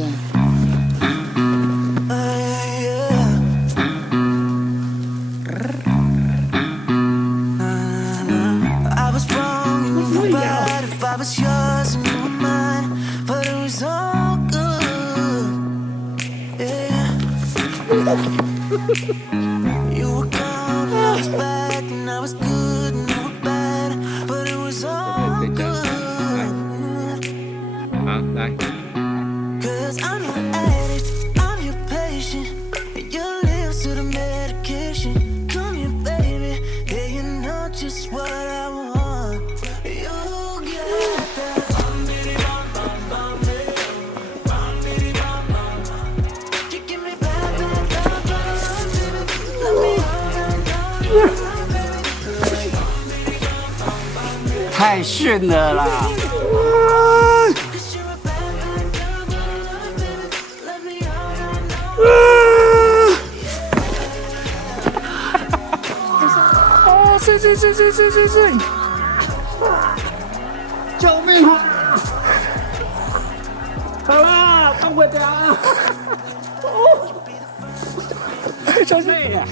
I was wrong and you were right. If I was yours and you were mine, but it was all good. Yeah. You were gone and I was back, and I was good and you were bad, but it was all good. 好，来。 Cause I'm your addict, I'm your patient, and your lips to the medication. Come here, baby, yeah, you know just what I want. You got that you give me bad, bad, bad, bad love, baby. Let me hold 太逊了啦！ 'cause you're a bad, bad, bad, bad love, baby. Let me hold 哦，睡！救命啊！好了，放我掉！哦，小心一点。